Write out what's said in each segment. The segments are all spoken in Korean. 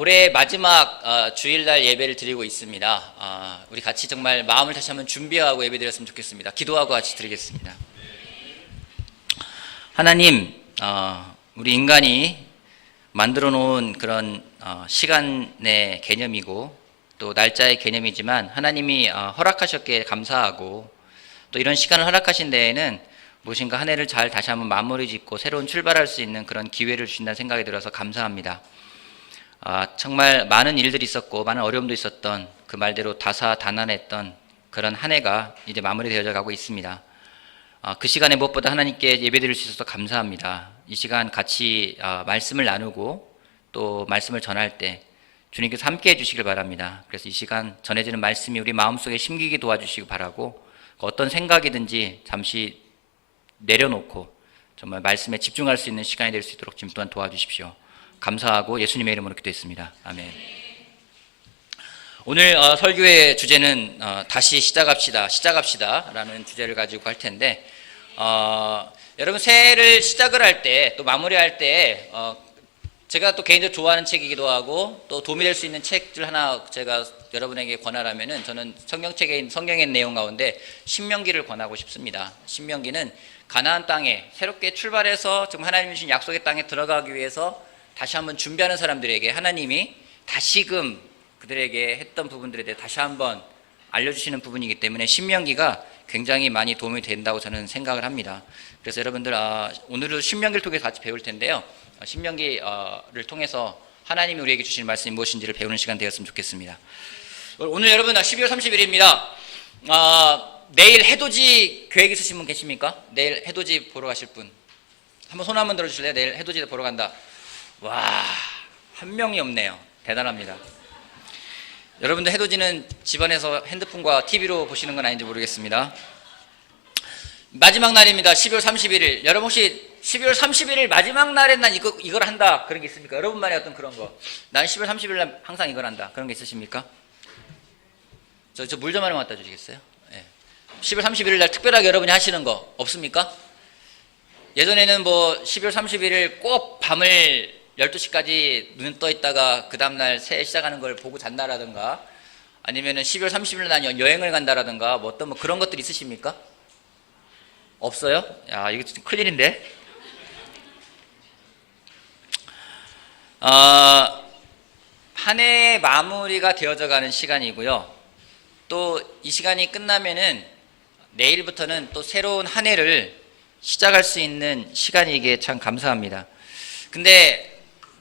올해 마지막 주일날 예배를 드리고 있습니다. 우리 같이 정말 마음을 다시 한번 준비하고 예배 드렸으면 좋겠습니다. 기도하고 같이 드리겠습니다. 하나님, 우리 인간이 만들어 놓은 그런 시간의 개념이고 또 날짜의 개념이지만 하나님이 허락하셨기에 감사하고 또 이런 시간을 허락하신 데에는 무엇인가 한 해를 잘 다시 한번 마무리 짓고 새로운 출발할 수 있는 그런 기회를 주신다는 생각이 들어서 감사합니다. 정말 많은 일들이 있었고 많은 어려움도 있었던 그 말대로 다사다난했던 그런 한 해가 이제 마무리되어져 가고 있습니다. 그 시간에 무엇보다 하나님께 예배드릴 수 있어서 감사합니다. 이 시간 같이 말씀을 나누고 또 말씀을 전할 때 주님께서 함께 해주시길 바랍니다. 그래서 이 시간 전해지는 말씀이 우리 마음속에 심기게 도와주시기 바라고 어떤 생각이든지 잠시 내려놓고 정말 말씀에 집중할 수 있는 시간이 될 수 있도록 지금 또한 도와주십시오. 감사하고 예수님의 이름으로 기도했습니다. 아멘. 오늘 설교의 주제는 다시 시작합시다 라는 주제를 가지고 할 텐데 여러분 새해를 시작을 할 때 또 마무리할 때 제가 또 개인적으로 좋아하는 책이기도 하고 또 도움이 될 수 있는 책들 하나 제가 여러분에게 권하라면은 저는 성경의 내용 가운데 신명기를 권하고 싶습니다. 신명기는 가나안 땅에 새롭게 출발해서 지금 하나님이 주신 약속의 땅에 들어가기 위해서 다시 한번 준비하는 사람들에게 하나님이 다시금 그들에게 했던 부분들에 대해 다시 한번 알려주시는 부분이기 때문에 신명기가 굉장히 많이 도움이 된다고 저는 생각을 합니다. 그래서 여러분들 오늘은 신명기를 통해서 같이 배울 텐데요. 신명기를 통해서 하나님이 우리에게 주신 말씀이 무엇인지를 배우는 시간 되었으면 좋겠습니다. 오늘 여러분 12월 30일입니다. 내일 해돋이 계획 있으신 분 계십니까? 내일 해돋이 보러 가실 분 한번 손 한번 들어주실래요? 내일 해돋이 보러 간다. 와, 한 명이 없네요. 대단합니다. 여러분들 해돋이는 집안에서 핸드폰과 TV로 보시는 건 아닌지 모르겠습니다. 마지막 날입니다. 12월 31일. 여러분 혹시 12월 31일 마지막 날에 난 이걸 한다 그런 게 있습니까? 여러분만의 어떤 그런 거. 난 12월 30일 날 항상 이걸 한다. 그런 게 있으십니까? 저 물 좀 하나 갖다 주시겠어요? 네. 12월 31일 날 특별하게 여러분이 하시는 거 없습니까? 예전에는 뭐 12월 31일 꼭 밤을 12시까지 눈 떠 있다가 그 다음날 새해 시작하는 걸 보고 잔다라든가 아니면은 12월 30일 날 여행을 간다라든가 뭐 어떤 그런 것들 있으십니까? 없어요? 야, 이거 진짜 큰일인데? 한 해의 마무리가 되어져 가는 시간이고요. 또 이 시간이 끝나면은 내일부터는 또 새로운 한 해를 시작할 수 있는 시간이기에 참 감사합니다. 근데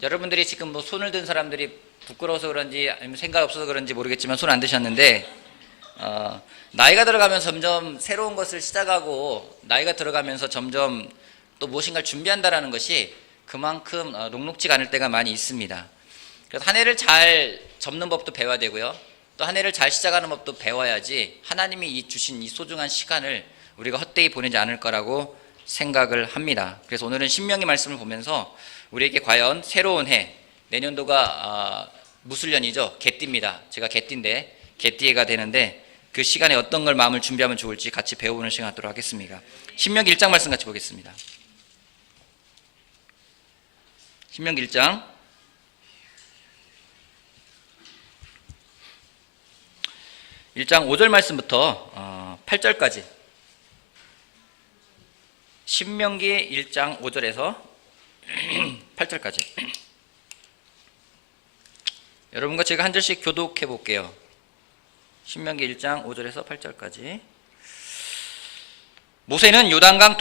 여러분들이 지금 뭐 손을 든 사람들이 부끄러워서 그런지 아니면 생각 없어서 그런지 모르겠지만 손 안 드셨는데 나이가 들어가면서 점점 새로운 것을 시작하고 나이가 들어가면서 점점 또 무엇인가를 준비한다라는 것이 그만큼 녹록지가 않을 때가 많이 있습니다. 그래서 한 해를 잘 접는 법도 배워야 되고요. 또 한 해를 잘 시작하는 법도 배워야지 하나님이 주신 이 소중한 시간을 우리가 헛되이 보내지 않을 거라고 생각을 합니다. 그래서 오늘은 신명기 말씀을 보면서 우리에게 과연 새로운 해, 내년도가 무술년이죠. 개띠입니다. 제가 개띠인데 개띠해가 되는데 그 시간에 어떤 걸 마음을 준비하면 좋을지 같이 배워보는 시간 갖도록 하겠습니다. 신명기 1장 말씀 같이 보겠습니다. 신명기 1장 5절 말씀부터 8절까지 신명기 1장 5절에서 8절까지 여러분과 제가 한 절씩 교독해 볼게요. 신명기 1장 5절에서 8절까지 모세는 요단강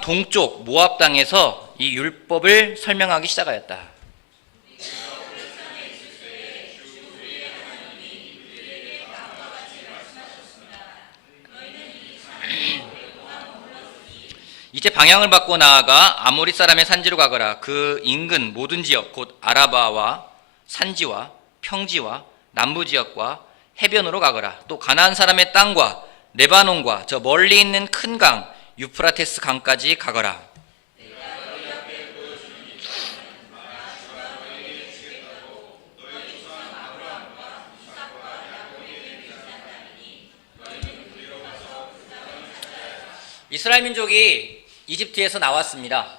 동쪽 모압 땅에서 이 율법을 설명하기 시작하였다. 이제 방향을 바꿔 나아가 아모리 사람의 산지로 가거라. 그 인근 모든 지역 곧 아라바와 산지와 평지와 남부지역과 해변으로 가거라. 또 가나안 사람의 땅과 레바논과 저 멀리 있는 큰 강 유프라테스 강까지 가거라. 이스라엘 민족이 이집트에서 나왔습니다.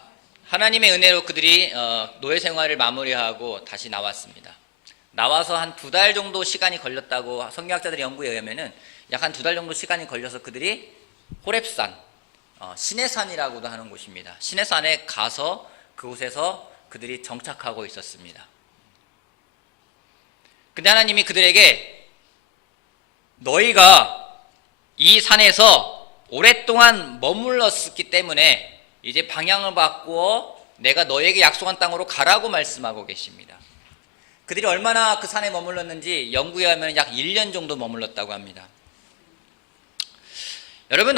하나님의 은혜로 그들이 노예 생활을 마무리하고 다시 나왔습니다. 나와서 한 2달 정도 시간이 걸렸다고 성경학자들의 연구에 의하면은 약 한 2달 정도 시간이 걸려서 그들이 호렙산, 시내산이라고도 하는 곳입니다. 시내산에 가서 그곳에서 그들이 정착하고 있었습니다. 근데 하나님이 그들에게 너희가 이 산에서 오랫동안 머물렀기 때문에 이제 방향을 바꾸어 내가 너에게 약속한 땅으로 가라고 말씀하고 계십니다. 그들이 얼마나 그 산에 머물렀는지 연구에 하면 약 1년 정도 머물렀다고 합니다. 여러분,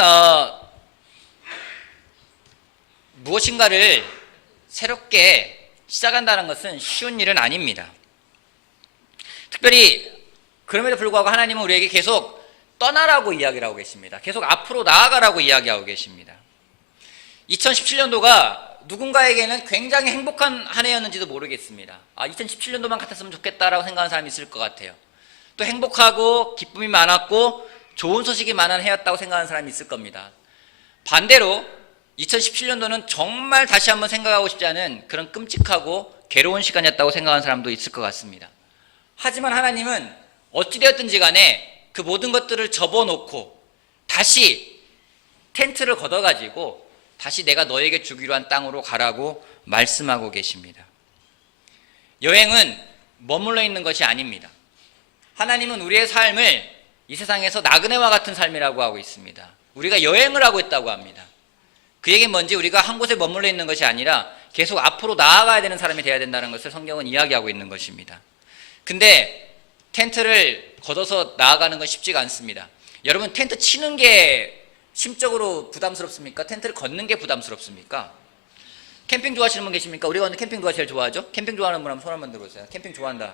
무엇인가를 새롭게 시작한다는 것은 쉬운 일은 아닙니다. 특별히 그럼에도 불구하고 하나님은 우리에게 계속 떠나라고 이야기를 하고 계십니다. 계속 앞으로 나아가라고 이야기하고 계십니다. 2017년도가 누군가에게는 굉장히 행복한 한 해였는지도 모르겠습니다. 2017년도만 같았으면 좋겠다라고 생각하는 사람이 있을 것 같아요. 또 행복하고 기쁨이 많았고 좋은 소식이 많은 해였다고 생각하는 사람이 있을 겁니다. 반대로 2017년도는 정말 다시 한번 생각하고 싶지 않은 그런 끔찍하고 괴로운 시간이었다고 생각하는 사람도 있을 것 같습니다. 하지만 하나님은 어찌되었든지 간에 그 모든 것들을 접어놓고 다시 텐트를 걷어가지고 다시 내가 너에게 주기로 한 땅으로 가라고 말씀하고 계십니다. 여행은 머물러 있는 것이 아닙니다. 하나님은 우리의 삶을 이 세상에서 나그네와 같은 삶이라고 하고 있습니다. 우리가 여행을 하고 있다고 합니다. 그 얘기는 뭔지 우리가 한 곳에 머물러 있는 것이 아니라 계속 앞으로 나아가야 되는 사람이 되어야 된다는 것을 성경은 이야기하고 있는 것입니다. 근데 텐트를 걷어서 나아가는 건 쉽지가 않습니다. 여러분, 텐트 치는 게 심적으로 부담스럽습니까? 텐트를 걷는 게 부담스럽습니까? 캠핑 좋아하시는 분 계십니까? 우리가 오늘 캠핑 누가 제일 좋아하죠? 캠핑 좋아하는 분 한번 손 한번 들어보세요. 캠핑 좋아한다.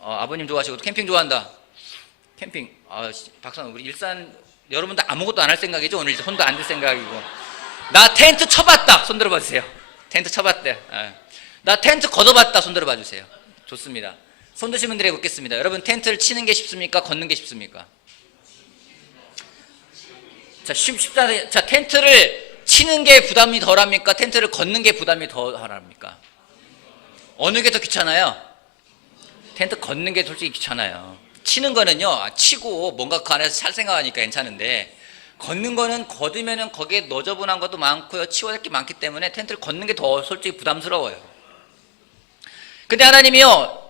아버님 좋아하시고 캠핑 좋아한다. 캠핑. 박사님, 우리 일산 여러분들 아무것도 안 할 생각이죠? 오늘 손도 안 들 생각이고. 나 텐트 쳐봤다. 손 들어봐 주세요. 텐트 쳐봤대. 나 텐트 걷어봤다. 손 들어봐 주세요. 좋습니다. 손 드신 분들에게 묻겠습니다. 여러분, 텐트를 치는 게 쉽습니까? 걷는 게 쉽습니까? 쉽다. 자, 텐트를 치는 게 부담이 덜합니까? 텐트를 걷는 게 부담이 덜합니까? 어느 게 더 귀찮아요? 텐트 걷는 게 솔직히 귀찮아요. 치는 거는요, 치고 뭔가 그 안에서 살 생각하니까 괜찮은데, 걷는 거는 걷으면은 거기에 너저분한 것도 많고요, 치워야 할 게 많기 때문에 텐트를 걷는 게 더 솔직히 부담스러워요. 근데 하나님이요,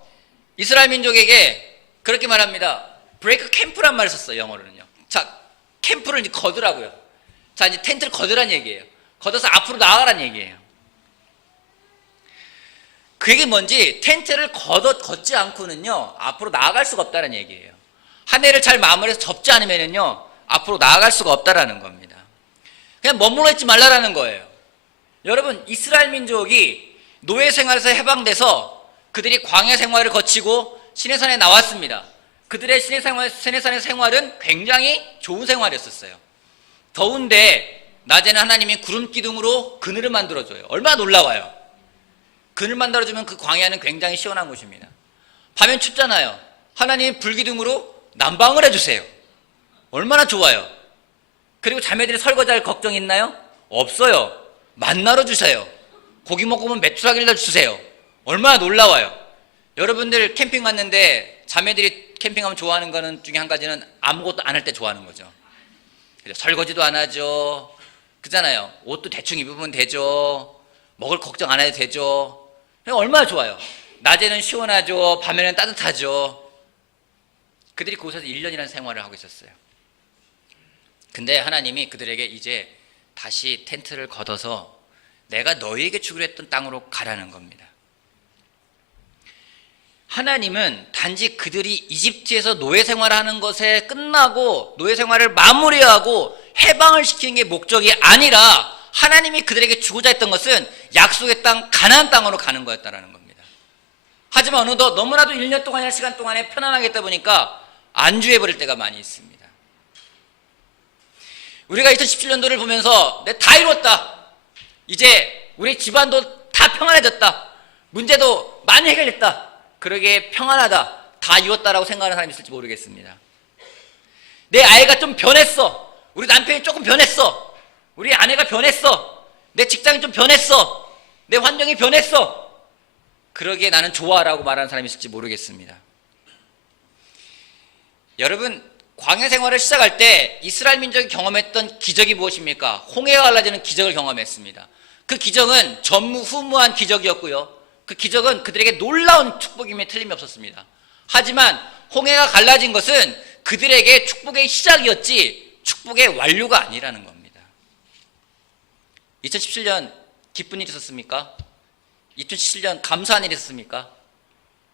이스라엘 민족에게 그렇게 말합니다. 브레이크 캠프란 말을 썼어요, 영어로는요. 자, 캠프를 이제 걷으라고요. 자, 이제 텐트를 걷으란 얘기예요. 걷어서 앞으로 나아가란 얘기예요. 그게 뭔지, 텐트를 걷지 않고는요, 앞으로 나아갈 수가 없다는 얘기예요. 한 해를 잘 마무리해서 접지 않으면요, 앞으로 나아갈 수가 없다라는 겁니다. 그냥 머물러 있지 말라라는 거예요. 여러분, 이스라엘 민족이 노예 생활에서 해방돼서 그들이 광야 생활을 거치고 시내산에 나왔습니다. 그들의 시내산의 생활은 굉장히 좋은 생활이었어요. 더운데 낮에는 하나님이 구름 기둥으로 그늘을 만들어줘요. 얼마나 놀라워요. 그늘 만들어주면 그 광야는 굉장히 시원한 곳입니다. 밤엔 춥잖아요. 하나님이 불기둥으로 난방을 해주세요. 얼마나 좋아요. 그리고 자매들이 설거지할 걱정 있나요? 없어요. 만나러 주세요. 고기 먹고 오면 메추라기를 주세요. 얼마나 놀라워요. 여러분들 캠핑 갔는데 자매들이 캠핑하면 좋아하는 거는 중에 한 가지는 아무것도 안 할 때 좋아하는 거죠. 설거지도 안 하죠. 그잖아요. 옷도 대충 입으면 되죠. 먹을 걱정 안 해도 되죠. 얼마나 좋아요. 낮에는 시원하죠. 밤에는 따뜻하죠. 그들이 그곳에서 1년이라는 생활을 하고 있었어요. 근데 하나님이 그들에게 이제 다시 텐트를 걷어서 내가 너희에게 주기로 했던 땅으로 가라는 겁니다. 하나님은 단지 그들이 이집트에서 노예 생활하는 것에 끝나고 노예 생활을 마무리하고 해방을 시키는 게 목적이 아니라 하나님이 그들에게 주고자 했던 것은 약속의 땅 가나안 땅으로 가는 거였다는 겁니다. 하지만 어느덧 너무나도 1년 동안이나 시간 동안에 편안하게 있다 보니까 안주해버릴 때가 많이 있습니다. 우리가 2017년도를 보면서 내 다 이뤘다. 이제 우리 집안도 다 평안해졌다. 문제도 많이 해결했다. 그러게 평안하다. 다 이뤘다라고 생각하는 사람이 있을지 모르겠습니다. 내 아이가 좀 변했어. 우리 남편이 조금 변했어. 우리 아내가 변했어. 내 직장이 좀 변했어. 내 환경이 변했어. 그러기에 나는 좋아라고 말하는 사람이 있을지 모르겠습니다. 여러분, 광야 생활을 시작할 때 이스라엘 민족이 경험했던 기적이 무엇입니까? 홍해가 갈라지는 기적을 경험했습니다. 그 기적은 전무후무한 기적이었고요. 그 기적은 그들에게 놀라운 축복임에 틀림이 없었습니다. 하지만 홍해가 갈라진 것은 그들에게 축복의 시작이었지 축복의 완료가 아니라는 겁니다. 2017년 기쁜 일이 있었습니까? 2017년 감사한 일이 있었습니까?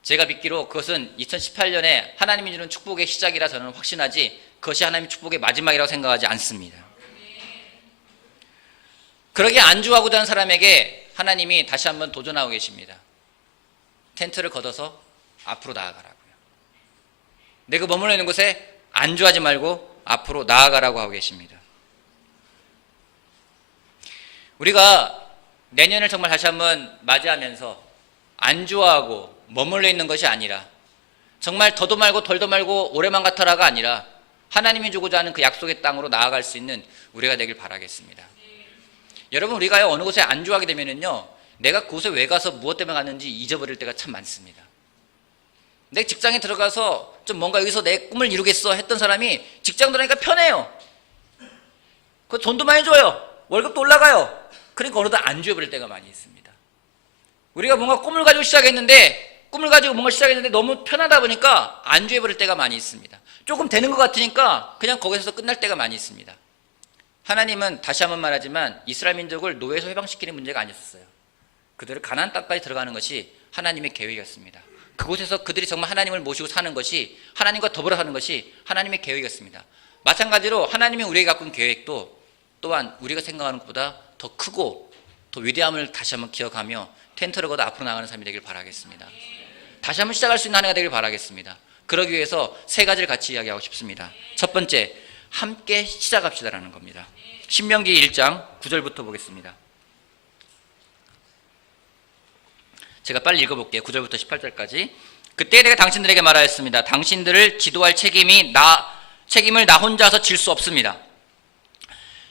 제가 믿기로 그것은 2018년에 하나님이 주는 축복의 시작이라 저는 확신하지 그것이 하나님의 축복의 마지막이라고 생각하지 않습니다. 그러기에 안주하고자 하는 사람에게 하나님이 다시 한번 도전하고 계십니다. 텐트를 걷어서 앞으로 나아가라고요. 내가 머물러 있는 곳에 안주하지 말고 앞으로 나아가라고 하고 계십니다. 우리가 내년을 정말 다시 한번 맞이하면서 안주하고 머물러 있는 것이 아니라 정말 더도 말고 덜도 말고 올해만 같아라가 아니라 하나님이 주고자 하는 그 약속의 땅으로 나아갈 수 있는 우리가 되길 바라겠습니다. 여러분, 우리가 어느 곳에 안주하게 되면은요, 내가 그곳에 왜 가서 무엇 때문에 갔는지 잊어버릴 때가 참 많습니다. 내 직장에 들어가서 좀 뭔가 여기서 내 꿈을 이루겠어 했던 사람이 직장 들어가니까 편해요. 그 돈도 많이 줘요. 월급도 올라가요. 그러니까 어느덧 안주해버릴 때가 많이 있습니다. 우리가 뭔가 꿈을 가지고 시작했는데 꿈을 가지고 뭔가 시작했는데 너무 편하다 보니까 안주해버릴 때가 많이 있습니다. 조금 되는 것 같으니까 그냥 거기서 끝날 때가 많이 있습니다. 하나님은 다시 한번 말하지만 이스라엘 민족을 노예에서 해방시키는 문제가 아니었어요. 그들을 가나안 땅까지 들어가는 것이 하나님의 계획이었습니다. 그곳에서 그들이 정말 하나님을 모시고 사는 것이, 하나님과 더불어 사는 것이 하나님의 계획이었습니다. 마찬가지로 하나님이 우리에게 갖고 있는 계획도 또한 우리가 생각하는 것보다 더 크고 더 위대함을 다시 한번 기억하며 텐트를 걷어 앞으로 나가는 삶이 되길 바라겠습니다. 다시 한번 시작할 수 있는 한 해가 되길 바라겠습니다. 그러기 위해서 세 가지를 같이 이야기하고 싶습니다. 첫 번째, 함께 시작합시다라는 겁니다. 신명기 1장 9절부터 보겠습니다. 제가 빨리 읽어볼게요. 9절부터 18절까지. 그때 내가 당신들에게 말하였습니다. 당신들을 지도할 책임을 나 혼자서 질 수 없습니다.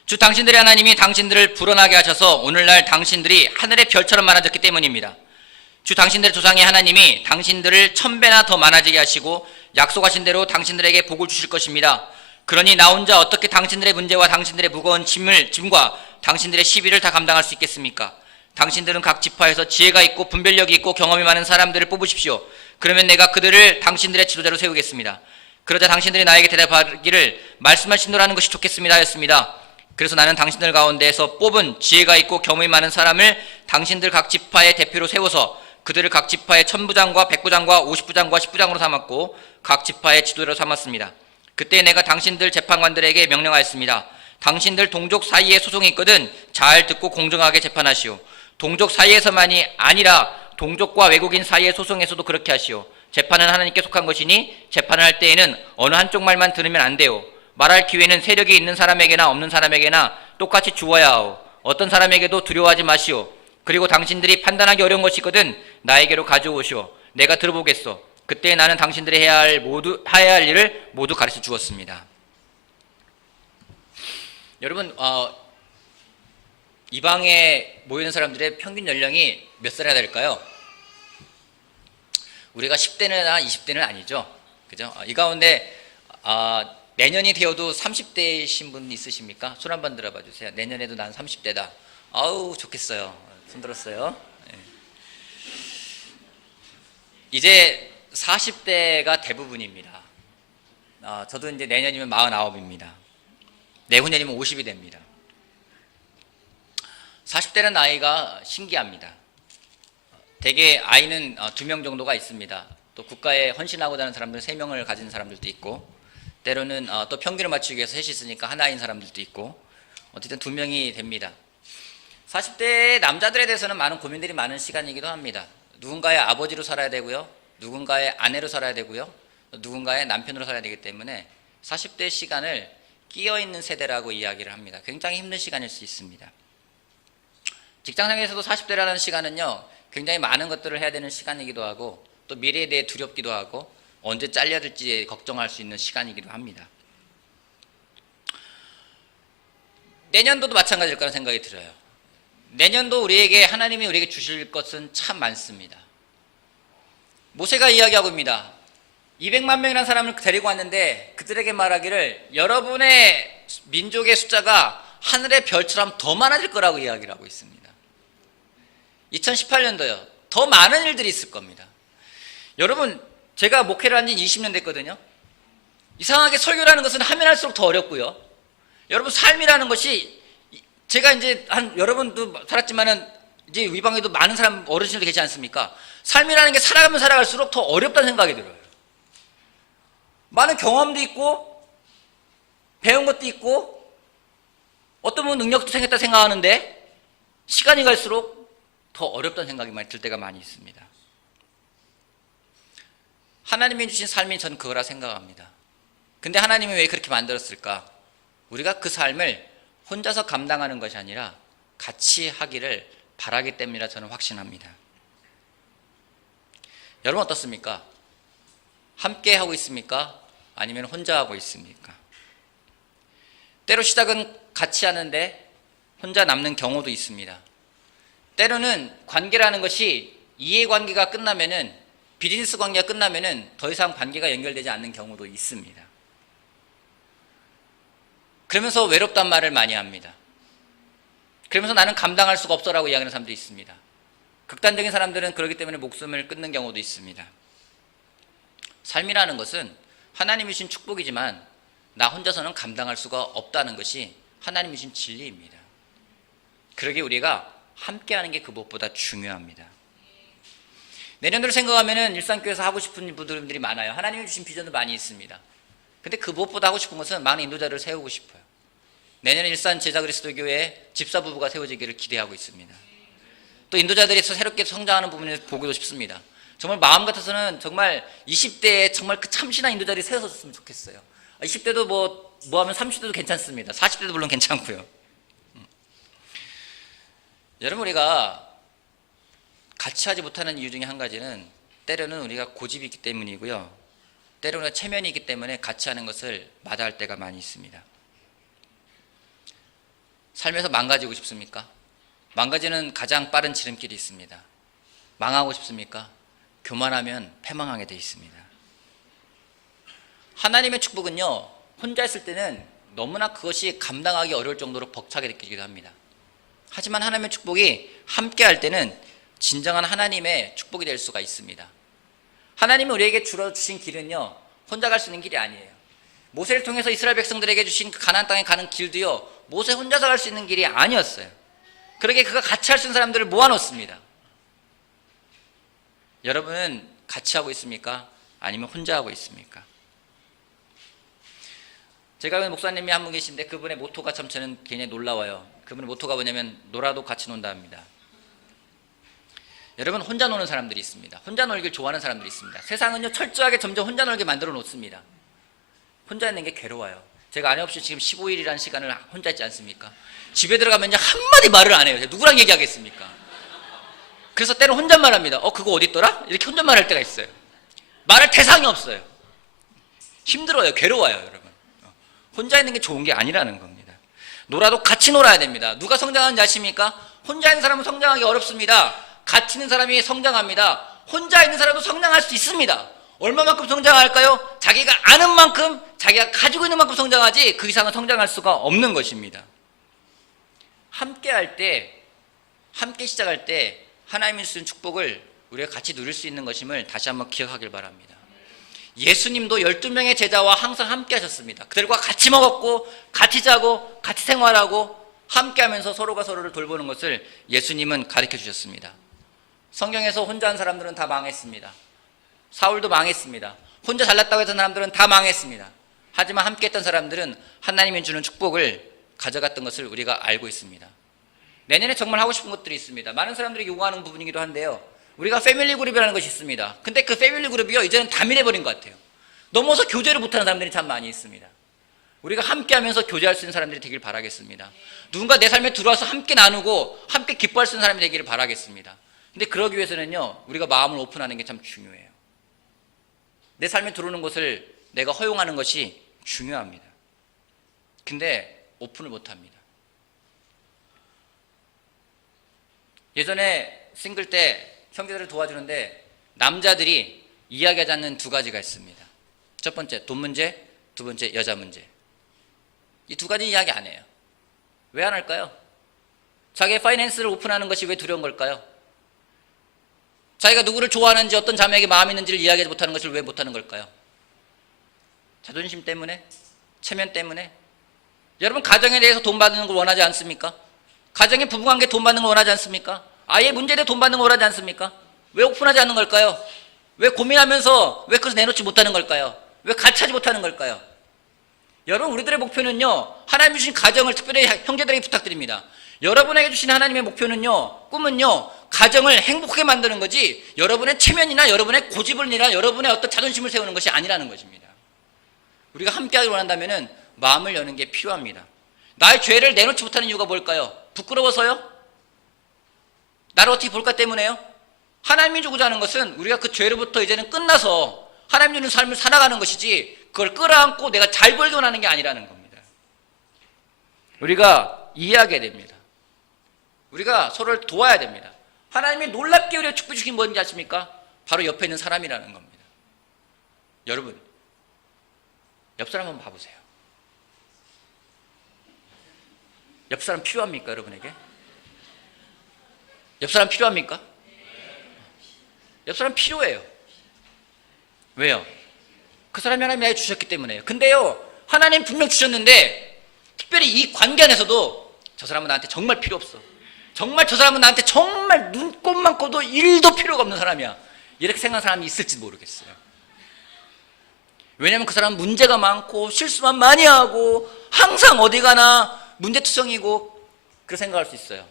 주 당신들의 하나님이 당신들을 불어나게 하셔서 오늘날 당신들이 하늘의 별처럼 많아졌기 때문입니다. 주 당신들의 조상의 하나님이 당신들을 1000배나 더 많아지게 하시고 약속하신 대로 당신들에게 복을 주실 것입니다. 그러니 나 혼자 어떻게 당신들의 문제와 당신들의 무거운 짐과 당신들의 시비를 다 감당할 수 있겠습니까? 당신들은 각 지파에서 지혜가 있고 분별력이 있고 경험이 많은 사람들을 뽑으십시오. 그러면 내가 그들을 당신들의 지도자로 세우겠습니다. 그러자 당신들이 나에게 대답하기를 말씀하신 대로 하는 것이 좋겠습니다 하였습니다. 그래서 나는 당신들 가운데에서 뽑은 지혜가 있고 경험이 많은 사람을 당신들 각 지파의 대표로 세워서 그들을 각 지파의 1000부장과 100부장과 50부장과 10부장으로 삼았고 각 지파의 지도자로 삼았습니다. 그때 내가 당신들 재판관들에게 명령하였습니다. 당신들 동족 사이에 소송이 있거든 잘 듣고 공정하게 재판하시오. 동족 사이에서만이 아니라 동족과 외국인 사이의 소송에서도 그렇게 하시오. 재판은 하나님께 속한 것이니 재판을 할 때에는 어느 한쪽 말만 들으면 안 돼요. 말할 기회는 세력이 있는 사람에게나 없는 사람에게나 똑같이 주어야 하오. 어떤 사람에게도 두려워하지 마시오. 그리고 당신들이 판단하기 어려운 것이 있거든 나에게로 가져오시오. 내가 들어보겠소. 그때 나는 당신들이 해야 할 일을 모두 가르쳐 주었습니다. 여러분, 이 방에 모이는 사람들의 평균 연령이 몇 살이나 될까요? 우리가 10대나 20대는 아니죠. 그죠? 이 가운데 내년이 되어도 30대이신 분 있으십니까? 손 한번 들어봐 주세요. 내년에도 난 30대다. 아우 좋겠어요. 손 들었어요. 네. 이제 40대가 대부분입니다. 저도 이제 내년이면 49입니다. 내후년이면 50이 됩니다. 40대라는 나이가 신기합니다. 대개 아이는 2명 정도가 있습니다. 또 국가에 헌신하고자 하는 사람들은 3명을 가진 사람들도 있고, 때로는 또 평균을 맞추기 위해서 셋이 있으니까 하나인 사람들도 있고, 어쨌든 2명이 됩니다. 40대 남자들에 대해서는 많은 고민들이 많은 시간이기도 합니다. 누군가의 아버지로 살아야 되고요, 누군가의 아내로 살아야 되고요, 누군가의 남편으로 살아야 되기 때문에 40대 시간을 끼어있는 세대라고 이야기를 합니다. 굉장히 힘든 시간일 수 있습니다. 직장생활에서도 40대라는 시간은요, 굉장히 많은 것들을 해야 되는 시간이기도 하고, 또 미래에 대해 두렵기도 하고, 언제 잘려들지 걱정할 수 있는 시간이기도 합니다. 내년도도 마찬가지일 거라는 생각이 들어요. 내년도 우리에게 하나님이 우리에게 주실 것은 참 많습니다. 모세가 이야기하고 있습니다. 200만 명이라는 사람을 데리고 왔는데 그들에게 말하기를 여러분의 민족의 숫자가 하늘의 별처럼 더 많아질 거라고 이야기를 하고 있습니다. 2018년도요. 더 많은 일들이 있을 겁니다. 여러분, 제가 목회를 한 지 20년 됐거든요. 이상하게 설교라는 것은 하면 할수록 더 어렵고요. 여러분, 삶이라는 것이 제가 이제 여러분도 살았지만은 이제 위방에도 많은 사람 어르신들 계시지 않습니까? 삶이라는 게 살아가면 살아갈수록 더 어렵다는 생각이 들어요. 많은 경험도 있고 배운 것도 있고 어떤 분은 능력도 생겼다 생각하는데 시간이 갈수록 더 어렵다는 생각이 많이 들 때가 많이 있습니다. 하나님이 주신 삶이 저는 그거라 생각합니다. 근데 하나님이 왜 그렇게 만들었을까? 우리가 그 삶을 혼자서 감당하는 것이 아니라 같이 하기를 바라기 때문이라 저는 확신합니다. 여러분 어떻습니까? 함께 하고 있습니까? 아니면 혼자 하고 있습니까? 때로 시작은 같이 하는데 혼자 남는 경우도 있습니다. 때로는 관계라는 것이 이해관계가 끝나면은 비즈니스 관계가 끝나면은 더 이상 관계가 연결되지 않는 경우도 있습니다. 그러면서 외롭단 말을 많이 합니다. 그러면서 나는 감당할 수가 없어라고 이야기하는 사람도 있습니다. 극단적인 사람들은 그렇기 때문에 목숨을 끊는 경우도 있습니다. 삶이라는 것은 하나님이 주신 축복이지만 나 혼자서는 감당할 수가 없다는 것이 하나님이 주신 진리입니다. 그러기에 우리가 함께하는 게 그 무엇보다 중요합니다. 내년도를 생각하면 일산교회에서 하고 싶은 분들이 많아요. 하나님이 주신 비전도 많이 있습니다. 근데 그 무엇보다 하고 싶은 것은 많은 인도자를 세우고 싶어요. 내년에 일산 제자그리스도교회에 집사 부부가 세워지기를 기대하고 있습니다. 또 인도자들이 새롭게 성장하는 부분을 보기도 싶습니다. 정말 마음 같아서는 정말 20대에 정말 그 참신한 인도자들이 세워졌으면 좋겠어요. 20대도 뭐 하면 30대도 괜찮습니다. 40대도 물론 괜찮고요. 여러분, 우리가 같이 하지 못하는 이유 중에 한 가지는 때로는 우리가 고집이 있기 때문이고요. 때로는 체면이 있기 때문에 같이 하는 것을 마다할 때가 많이 있습니다. 삶에서 망가지고 싶습니까? 망가지는 가장 빠른 지름길이 있습니다. 망하고 싶습니까? 교만하면 패망하게 되어 있습니다. 하나님의 축복은요, 혼자 있을 때는 너무나 그것이 감당하기 어려울 정도로 벅차게 느끼기도 합니다. 하지만 하나님의 축복이 함께 할 때는 진정한 하나님의 축복이 될 수가 있습니다. 하나님이 우리에게 주신 길은요, 혼자 갈 수 있는 길이 아니에요. 모세를 통해서 이스라엘 백성들에게 주신 그 가나안 땅에 가는 길도요, 모세 혼자서 갈 수 있는 길이 아니었어요. 그러게 그가 같이 할 수 있는 사람들을 모아놓습니다. 여러분은 같이 하고 있습니까? 아니면 혼자 하고 있습니까? 제가 아는 목사님이 한 분 계신데 그분의 모토가 참 저는 굉장히 놀라워요. 그분의 모토가 뭐냐면 놀아도 같이 논다 합니다. 여러분, 혼자 노는 사람들이 있습니다. 혼자 놀길 좋아하는 사람들이 있습니다. 세상은요, 철저하게 점점 혼자 놀게 만들어 놓습니다. 혼자 있는 게 괴로워요. 제가 아내 없이 지금 15일이라는 시간을 혼자 있지 않습니까? 집에 들어가면 한마디 말을 안 해요. 누구랑 얘기하겠습니까? 그래서 때로 혼잣말합니다. 그거 어디 있더라? 이렇게 혼잣말할 때가 있어요. 말할 대상이 없어요. 힘들어요. 괴로워요, 여러분. 혼자 있는 게 좋은 게 아니라는 겁니다. 놀아도 같이 놀아야 됩니다. 누가 성장하는지 아십니까? 혼자 있는 사람은 성장하기 어렵습니다. 같이 있는 사람이 성장합니다. 혼자 있는 사람도 성장할 수 있습니다. 얼마만큼 성장할까요? 자기가 아는 만큼, 자기가 가지고 있는 만큼 성장하지 그 이상은 성장할 수가 없는 것입니다. 함께 할 때, 함께 시작할 때 하나님이 주신 축복을 우리가 같이 누릴 수 있는 것임을 다시 한번 기억하길 바랍니다. 예수님도 12명의 제자와 항상 함께 하셨습니다. 그들과 같이 먹었고 같이 자고 같이 생활하고 함께 하면서 서로가 서로를 돌보는 것을 예수님은 가르쳐 주셨습니다. 성경에서 혼자 한 사람들은 다 망했습니다. 사울도 망했습니다. 혼자 잘났다고 했던 사람들은 다 망했습니다. 하지만 함께 했던 사람들은 하나님이 주는 축복을 가져갔던 것을 우리가 알고 있습니다. 내년에 정말 하고 싶은 것들이 있습니다. 많은 사람들이 요구하는 부분이기도 한데요, 우리가 패밀리 그룹이라는 것이 있습니다. 근데 그 패밀리 그룹이요, 이제는 다민해버린 것 같아요. 넘어서 교제를 못하는 사람들이 참 많이 있습니다. 우리가 함께 하면서 교제할 수 있는 사람들이 되길 바라겠습니다. 누군가 내 삶에 들어와서 함께 나누고 함께 기뻐할 수 있는 사람이 되기를 바라겠습니다. 근데 그러기 위해서는요, 우리가 마음을 오픈하는 게 참 중요해요. 내 삶에 들어오는 것을 내가 허용하는 것이 중요합니다. 근데 오픈을 못합니다. 예전에 싱글 때 형제들을 도와주는데 남자들이 이야기하지 않는 두 가지가 있습니다. 첫 번째 돈 문제, 두 번째 여자 문제. 이 두 가지 이야기 안 해요. 왜 안 할까요? 자기의 파이낸스를 오픈하는 것이 왜 두려운 걸까요? 자기가 누구를 좋아하는지 어떤 자매에게 마음이 있는지를 이야기하지 못하는 것을 왜 못하는 걸까요? 자존심 때문에? 체면 때문에? 여러분 가정에 대해서 돈 받는 걸 원하지 않습니까? 가정의 부부관계 돈 받는 걸 원하지 않습니까? 아이의 문제에 대해 돈 받는 걸 원하지 않습니까? 왜 오픈하지 않는 걸까요? 왜 고민하면서 왜 그것을 내놓지 못하는 걸까요? 왜 같이하지 못하는 걸까요? 여러분 우리들의 목표는요, 하나님 주신 가정을 특별히 형제들에게 부탁드립니다. 여러분에게 주신 하나님의 목표는요, 꿈은요, 가정을 행복하게 만드는 거지 여러분의 체면이나 여러분의 고집을이나 여러분의 어떤 자존심을 세우는 것이 아니라는 것입니다. 우리가 함께하기를 원한다면 마음을 여는 게 필요합니다. 나의 죄를 내놓지 못하는 이유가 뭘까요? 부끄러워서요? 나를 어떻게 볼까 때문에요? 하나님이 주고자 하는 것은 우리가 그 죄로부터 이제는 끝나서 하나님 주는 삶을 살아가는 것이지 그걸 끌어안고 내가 잘 보이기만 하는 게 아니라는 겁니다. 우리가 이해하게 됩니다. 우리가 서로를 도와야 됩니다. 하나님이 놀랍게 우리가 축복 주신 뭔지 아십니까? 바로 옆에 있는 사람이라는 겁니다. 여러분, 옆 사람 한번 봐보세요. 옆 사람 필요합니까, 여러분에게? 옆 사람 필요합니까? 옆 사람 필요해요. 왜요? 그 사람이 하나님이 나에게 주셨기 때문에요. 근데요, 하나님 분명 주셨는데 특별히 이 관계 안에서도 저 사람은 나한테 정말 필요 없어. 정말 저 사람은 나한테 정말 눈꼽만 꺼도 1도 필요가 없는 사람이야. 이렇게 생각하는 사람이 있을지 모르겠어요. 왜냐하면 그 사람은 문제가 많고 실수만 많이 하고 항상 어디 가나 문제투성이고 그렇게 생각할 수 있어요.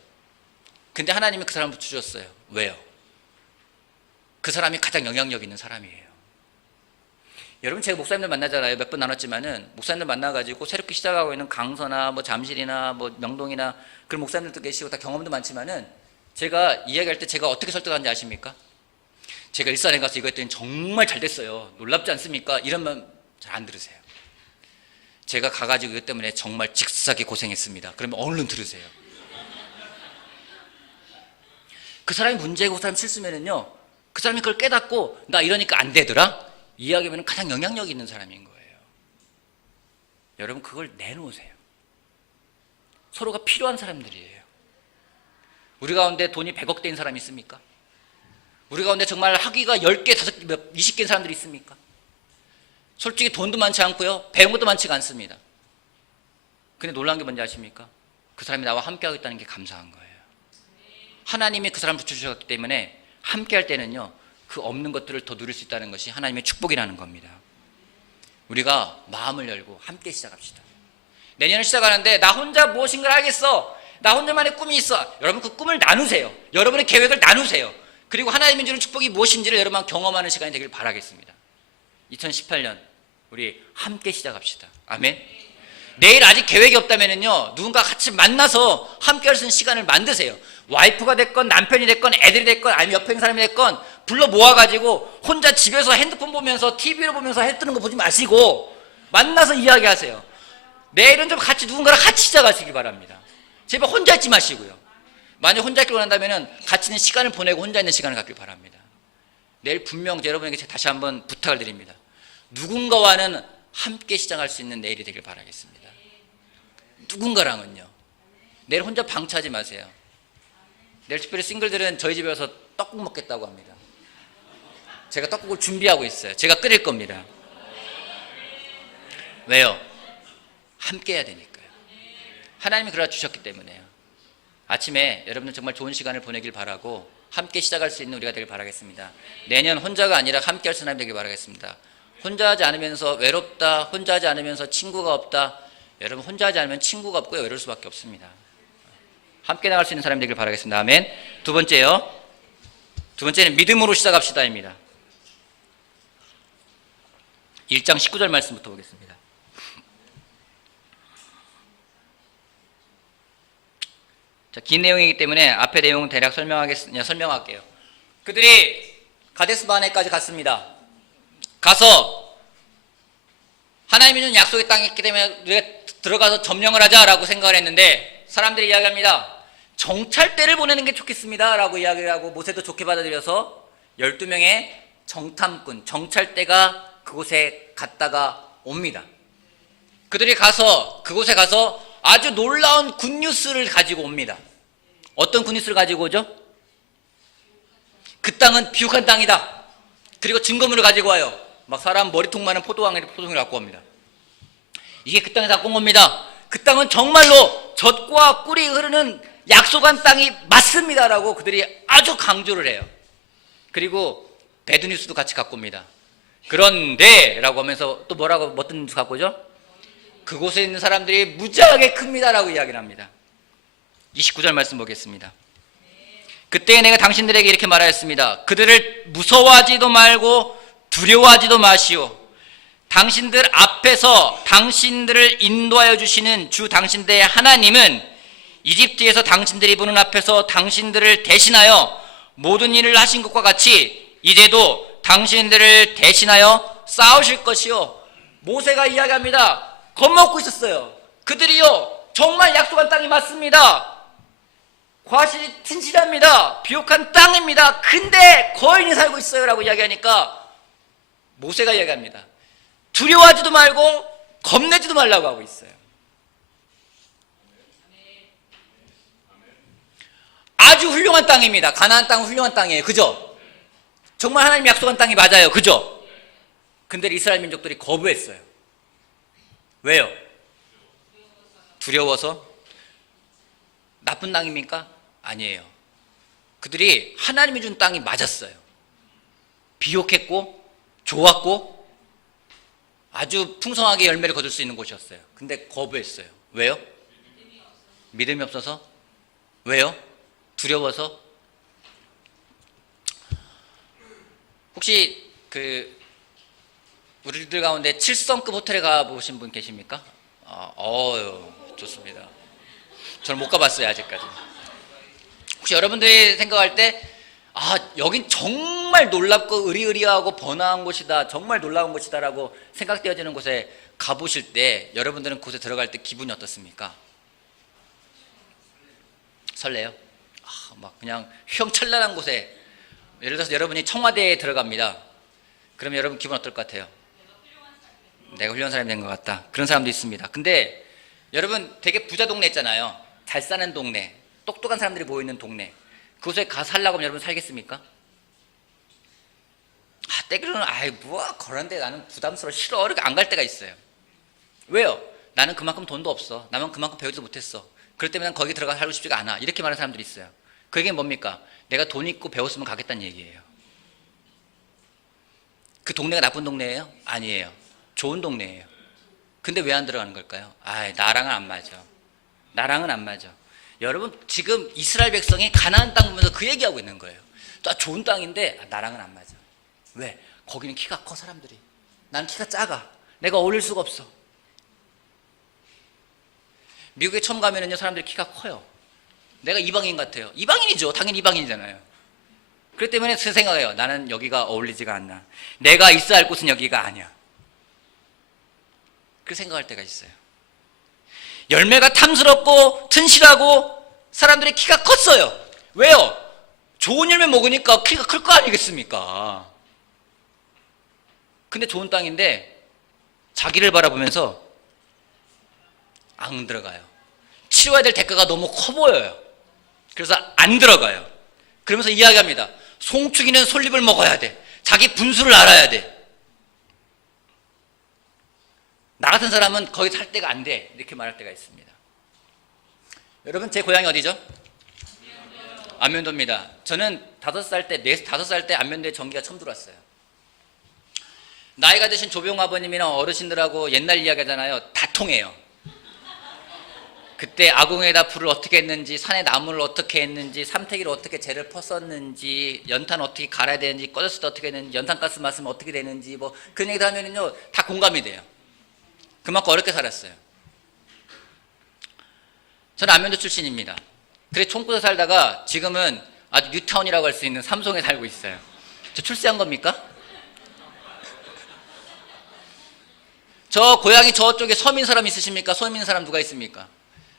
근데 하나님이 그 사람을 주셨어요. 왜요? 그 사람이 가장 영향력 있는 사람이에요. 여러분 제가 목사님들 만나잖아요. 몇 번 나눴지만은 목사님들 만나가지고 새롭게 시작하고 있는 강서나 뭐 잠실이나 뭐 명동이나 그런 목사님들도 계시고 다 경험도 많지만은 제가 이야기할 때 제가 어떻게 설득하는지 아십니까? 제가 일산에 가서 이거 했더니 정말 잘 됐어요. 놀랍지 않습니까? 이러면 잘 안 들으세요. 제가 가가지고 이것 때문에 정말 직사게 고생했습니다. 그러면 얼른 들으세요. 그 사람이 문제고 그 사람이 실수면은요, 그 사람이 그걸 깨닫고 나 이러니까 안 되더라? 이야기하면 가장 영향력 있는 사람인 거예요. 여러분 그걸 내놓으세요. 서로가 필요한 사람들이에요. 우리 가운데 돈이 100억대인 사람이 있습니까? 우리 가운데 정말 학위가 10개, 5개, 20개인 사람들이 있습니까? 솔직히 돈도 많지 않고요, 배운 것도 많지가 않습니다. 근데 놀라운 게 뭔지 아십니까? 그 사람이 나와 함께하고 있다는 게 감사한 거예요. 하나님이 그 사람을 붙여주셨기 때문에 함께할 때는요, 그 없는 것들을 더 누릴 수 있다는 것이 하나님의 축복이라는 겁니다. 우리가 마음을 열고 함께 시작합시다. 내년을 시작하는데 나 혼자 무엇인가를 하겠어, 나 혼자만의 꿈이 있어. 여러분 그 꿈을 나누세요. 여러분의 계획을 나누세요. 그리고 하나님이 주는 축복이 무엇인지를 여러분 경험하는 시간이 되길 바라겠습니다. 2018년 우리 함께 시작합시다. 아멘. 내일 아직 계획이 없다면요, 누군가 같이 만나서 함께 할 수 있는 시간을 만드세요. 와이프가 됐건 남편이 됐건 애들이 됐건 아니면 옆에 있는 사람이 됐건 불러 모아가지고 혼자 집에서 핸드폰 보면서 TV를 보면서 해 뜨는 거 보지 마시고 만나서 이야기하세요. 내일은 좀 같이 누군가랑 같이 시작하시기 바랍니다. 제발 혼자 있지 마시고요. 만약 혼자 있길 원한다면 같이 있는 시간을 보내고 혼자 있는 시간을 갖길 바랍니다. 내일 분명 여러분에게 다시 한번 부탁을 드립니다. 누군가와는 함께 시작할 수 있는 내일이 되길 바라겠습니다. 누군가랑은요. 내일 혼자 방치하지 마세요. 내일 특별히 싱글들은 저희 집에 와서 떡국 먹겠다고 합니다. 제가 떡국을 준비하고 있어요. 제가 끓일 겁니다. 왜요? 함께 해야 되니까요. 하나님이 그러다 주셨기 때문에요. 아침에 여러분들 정말 좋은 시간을 보내길 바라고 함께 시작할 수 있는 우리가 되길 바라겠습니다. 내년 혼자가 아니라 함께 할 수 있는 사람이 되길 바라겠습니다. 혼자 하지 않으면서 외롭다, 혼자 하지 않으면서 친구가 없다. 여러분 혼자 하지 않으면 친구가 없고요, 외로울 수밖에 없습니다. 함께 나갈 수 있는 사람이 되길 바라겠습니다. 아멘. 두 번째요. 두 번째는 믿음으로 시작합시다입니다. 1장 19절 말씀부터 보겠습니다. 자, 긴 내용이기 때문에 앞에 내용은 대략 설명할게요. 그들이 가데스 바네까지 갔습니다. 가서 하나님이 주는 약속의 땅에 있기 때문에 우리가 들어가서 점령을 하자라고 생각을 했는데 사람들이 이야기합니다. 정찰대를 보내는 게 좋겠습니다 라고 이야기를 하고 모세도 좋게 받아들여서 12명의 정탐꾼, 정찰대가 그곳에 갔다가 옵니다. 그들이 가서 그곳에 가서 아주 놀라운 굿뉴스를 가지고 옵니다. 어떤 굿뉴스를 가지고 오죠? 그 땅은 비옥한 땅이다. 그리고 증거물을 가지고 와요. 막 사람 머리통 많은 포도송이를 갖고 옵니다. 이게 그 땅에서 갖고 온 겁니다. 그 땅은 정말로 젖과 꿀이 흐르는 약속한 땅이 맞습니다라고 그들이 아주 강조를 해요. 그리고 배드뉴스도 같이 갖고 옵니다. 그런데 라고 하면서 또 뭐라고 어떤 뉴스 갖고 오죠? 그곳에 있는 사람들이 무지하게 큽니다라고 이야기를 합니다. 29절 말씀 보겠습니다. 그때 내가 당신들에게 이렇게 말하였습니다. 그들을 무서워하지도 말고 두려워하지도 마시오. 당신들 앞에서 당신들을 인도하여 주시는 주 당신들의 하나님은 이집트에서 당신들이 보는 앞에서 당신들을 대신하여 모든 일을 하신 것과 같이 이제도 당신들을 대신하여 싸우실 것이요. 모세가 이야기합니다. 겁먹고 있었어요. 그들이요 정말 약속한 땅이 맞습니다. 과실이 튼실합니다. 비옥한 땅입니다. 근데 거인이 살고 있어요 라고 이야기하니까 모세가 이야기합니다. 두려워하지도 말고 겁내지도 말라고 하고 있어요. 아주 훌륭한 땅입니다. 가나안 땅은 훌륭한 땅이에요. 그죠? 정말 하나님 약속한 땅이 맞아요. 그죠? 근데 이스라엘 민족들이 거부했어요. 왜요? 두려워서? 나쁜 땅입니까? 아니에요. 그들이 하나님이 준 땅이 맞았어요. 비옥했고 좋았고 아주 풍성하게 열매를 거둘 수 있는 곳이었어요. 근데 거부했어요. 왜요? 믿음이 없어서? 왜요? 두려워서? 혹시 우리들 가운데 7성급 호텔에 가보신 분 계십니까? 좋습니다. 저는 못 가봤어요 아직까지. 혹시 여러분들이 생각할 때 여긴 정말 놀랍고 의리의리하고 번화한 곳이다, 정말 놀라운 곳이다 라고 생각되어지는 곳에 가보실 때 여러분들은 그곳에 들어갈 때 기분이 어떻습니까? 설레요? 막 그냥 휘황찬란한 곳에, 예를 들어서 여러분이 청와대에 들어갑니다. 그러면 여러분 기분 어떨 것 같아요? 내가 훌륭한 사람이 된 것 같다. 그런 사람도 있습니다. 근데 여러분 되게 부자 동네 있잖아요. 잘 사는 동네, 똑똑한 사람들이 모여있는 동네. 그곳에 가서 살려고 하면 여러분 살겠습니까? 때로는 그런데 나는 부담스러워, 싫어, 이렇게 안 갈 때가 있어요. 왜요? 나는 그만큼 돈도 없어. 나는 그만큼 배우지도 못했어. 그렇기 때문에 난 거기 들어가 살고 싶지가 않아. 이렇게 말하는 사람들이 있어요. 그 얘기는 뭡니까? 내가 돈 있고 배웠으면 가겠다는 얘기예요. 그 동네가 나쁜 동네예요? 아니에요. 좋은 동네예요. 근데 왜 안 들어가는 걸까요? 나랑은 안 맞아. 나랑은 안 맞아. 여러분 지금 이스라엘 백성이 가나안 땅 보면서 그 얘기하고 있는 거예요. 좋은 땅인데 나랑은 안 맞아. 왜? 거기는 키가 커 사람들이. 나는 키가 작아. 내가 어울릴 수가 없어. 미국에 처음 가면은요 사람들이 키가 커요. 내가 이방인 같아요. 이방인이죠. 당연히 이방인이잖아요. 그렇기 때문에 그 생각해요. 나는 여기가 어울리지가 않나. 내가 있어야 할 곳은 여기가 아니야. 그렇게 생각할 때가 있어요. 열매가 탐스럽고 튼실하고 사람들이 키가 컸어요. 왜요? 좋은 열매 먹으니까 키가 클 거 아니겠습니까? 근데 좋은 땅인데 자기를 바라보면서 안 들어가요. 치러야 될 대가가 너무 커 보여요. 그래서 안 들어가요. 그러면서 이야기합니다. 송충이는 솔잎을 먹어야 돼. 자기 분수를 알아야 돼. 나 같은 사람은 거기 살 때가 안 돼. 이렇게 말할 때가 있습니다. 여러분 제 고향이 어디죠? 안면도입니다. 저는 5살 때 안면도에 전기가 처음 들어왔어요. 나이가 드신 조병 아버님이나 어르신들하고 옛날 이야기 하잖아요. 다 통해요. 그때 아궁에다 불을 어떻게 했는지, 산에 나무를 어떻게 했는지, 삼태기를 어떻게 재를 퍼었는지, 연탄 어떻게 갈아야 되는지, 꺼졌을 때 어떻게 했는지, 연탄가스 마시면 어떻게 되는지, 그런 얘기를 하면은요 다 공감이 돼요. 그만큼 어렵게 살았어요. 저는 안면도 출신입니다. 그래 총구에 살다가 지금은 아주 뉴타운이라고 할 수 있는 삼성에 살고 있어요. 저 출세한 겁니까? 저 고향이 저쪽에 섬인 사람 있으십니까? 섬인 사람 누가 있습니까?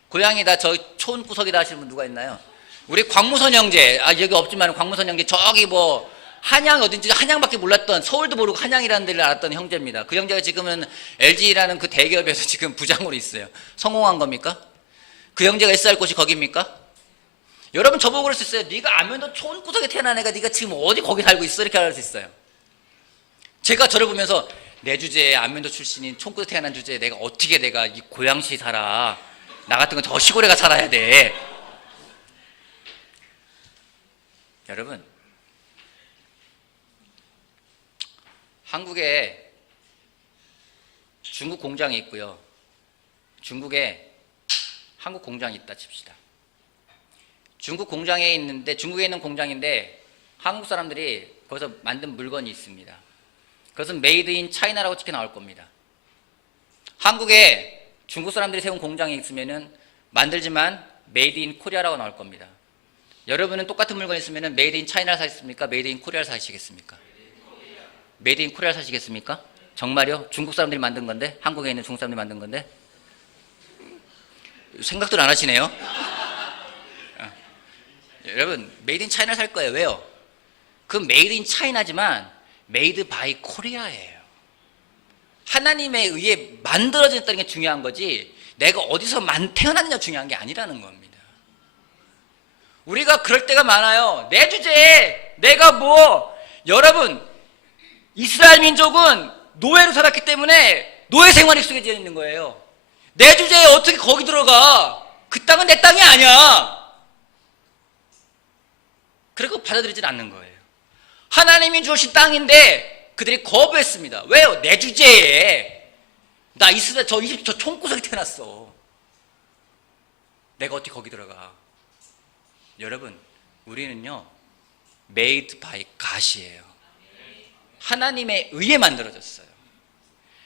고향이다 저 촌구석이다 하시는 분 누가 있나요? 우리 광무선 형제, 여기 없지만 광무선 형제, 저기 뭐 한양 어딘지 한양밖에 몰랐던, 서울도 모르고 한양이라는 데를 알았던 형제입니다. 그 형제가 지금은 LG라는 그 대기업에서 지금 부장으로 있어요. 성공한 겁니까? 그 형제가 있어야 할 곳이 거기입니까? 여러분 저보고 그럴 수 있어요. 네가 안면도 촌구석에 태어난 애가 네가 지금 어디 거기 살고 있어? 이렇게 할 수 있어요. 제가 저를 보면서 내 주제에 안면도 출신인 촌구석에 태어난 주제에 내가 어떻게 내가 이 고양시 살아. 나 같은 건 저 시골에 가 살아야 돼. 여러분, 한국에 중국 공장이 있고요. 중국에 한국 공장이 있다 칩시다. 중국 공장에 있는데, 중국에 있는 공장인데 한국 사람들이 거기서 만든 물건이 있습니다. 그것은 메이드 인 차이나라고 찍혀 나올 겁니다. 한국에 중국 사람들이 세운 공장이 있으면은 만들지만 메이드 인 코리아라고 나올 겁니다. 여러분은 똑같은 물건이 있으면 메이드 인 차이나를 사시겠습니까? 메이드 인 코리아를 사시겠습니까? 메이드 인 코리아를 사시겠습니까? 정말요? 중국 사람들이 만든 건데? 한국에 있는 중국 사람들이 만든 건데? 생각도 안 하시네요? 여러분, 메이드 인 차이나를 살 거예요. 왜요? 그 메이드 인 차이나지만 메이드 바이 코리아예요. 하나님에 의해 만들어졌다는 게 중요한 거지 내가 어디서 태어났느냐 중요한 게 아니라는 겁니다. 우리가 그럴 때가 많아요. 내 주제에 내가 여러분 이스라엘 민족은 노예로 살았기 때문에 노예 생활에 익숙해져 있는 거예요. 내 주제에 어떻게 거기 들어가? 그 땅은 내 땅이 아니야. 그리고 받아들이질 않는 거예요. 하나님이 주신 땅인데 그들이 거부했습니다. 왜요? 내 주제에 나 이스라엘 저 이집트 저 총구석에 태어났어. 내가 어떻게 거기 들어가? 여러분, 우리는요 made by God이에요. 하나님에 의해 만들어졌어요.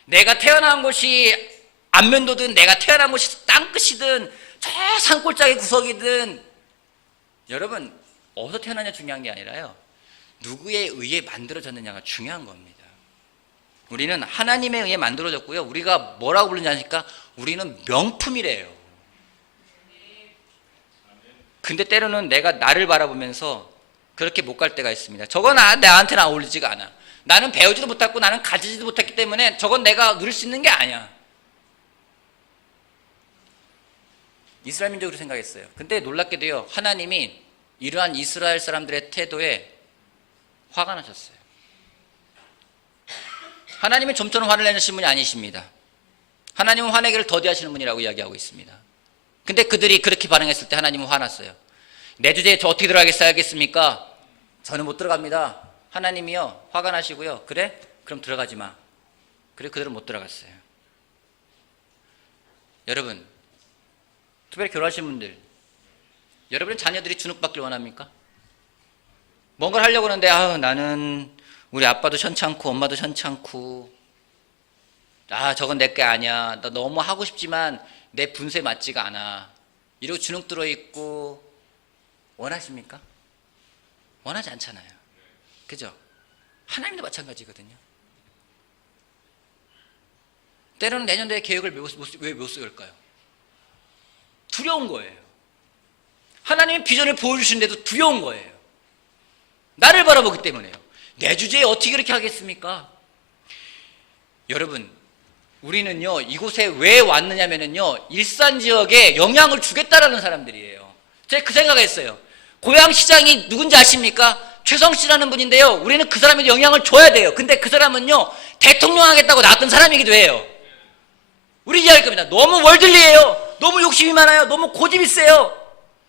내가 태어난 곳이 안면도든 내가 태어난 곳이 땅끝이든 저 산골짜기 구석이든 여러분 어디서 태어나냐 중요한 게 아니라요 누구에 의해 만들어졌느냐가 중요한 겁니다. 우리는 하나님에 의해 만들어졌고요. 우리가 뭐라고 부르는지 아십니까? 우리는 명품이래요. 근데 때로는 내가 나를 바라보면서 그렇게 못 갈 때가 있습니다. 저건 나한테는 어울리지가 않아. 나는 배우지도 못했고 나는 가지지도 못했기 때문에 저건 내가 누릴 수 있는 게 아니야. 이스라엘 민족으로 생각했어요. 근데 놀랍게도요 하나님이 이러한 이스라엘 사람들의 태도에 화가 나셨어요. 하나님은 좀처럼 화를 내시는 분이 아니십니다. 하나님은 화내기를 더디하시는 분이라고 이야기하고 있습니다. 근데 그들이 그렇게 반응했을 때 하나님은 화났어요. 내 주제에 저 어떻게 들어가겠습니까? 저는 못 들어갑니다. 하나님이요 화가 나시고요. 그래? 그럼 들어가지 마. 그래 그들은 못 들어갔어요. 여러분, 특별히 결혼하신 분들, 여러분의 자녀들이 주눅받길 원합니까? 뭔가를 하려고 하는데 나는 우리 아빠도 현찮고 엄마도 현찮고 저건 내 게 아니야. 나 너무 하고 싶지만 내 분수에 맞지가 않아. 이러고 주눅 들어있고 원하십니까? 원하지 않잖아요. 그죠? 하나님도 마찬가지거든요. 때로는 내년도에 계획을 왜 못 세울까요? 두려운 거예요. 하나님이 비전을 보여주시는데도 두려운 거예요. 나를 바라보기 때문에요. 내 주제에 어떻게 그렇게 하겠습니까? 여러분, 우리는요 이곳에 왜 왔느냐면요 일산 지역에 영향을 주겠다라는 사람들이에요. 제가 그 생각을 했어요. 고양시장이 누군지 아십니까? 최성씨라는 분인데요 우리는 그 사람에게 영향을 줘야 돼요. 근데 그 사람은요 대통령 하겠다고 나왔던 사람이기도 해요. 우리 이야기할 겁니다. 너무 월들리해요. 너무 욕심이 많아요. 너무 고집이 세요.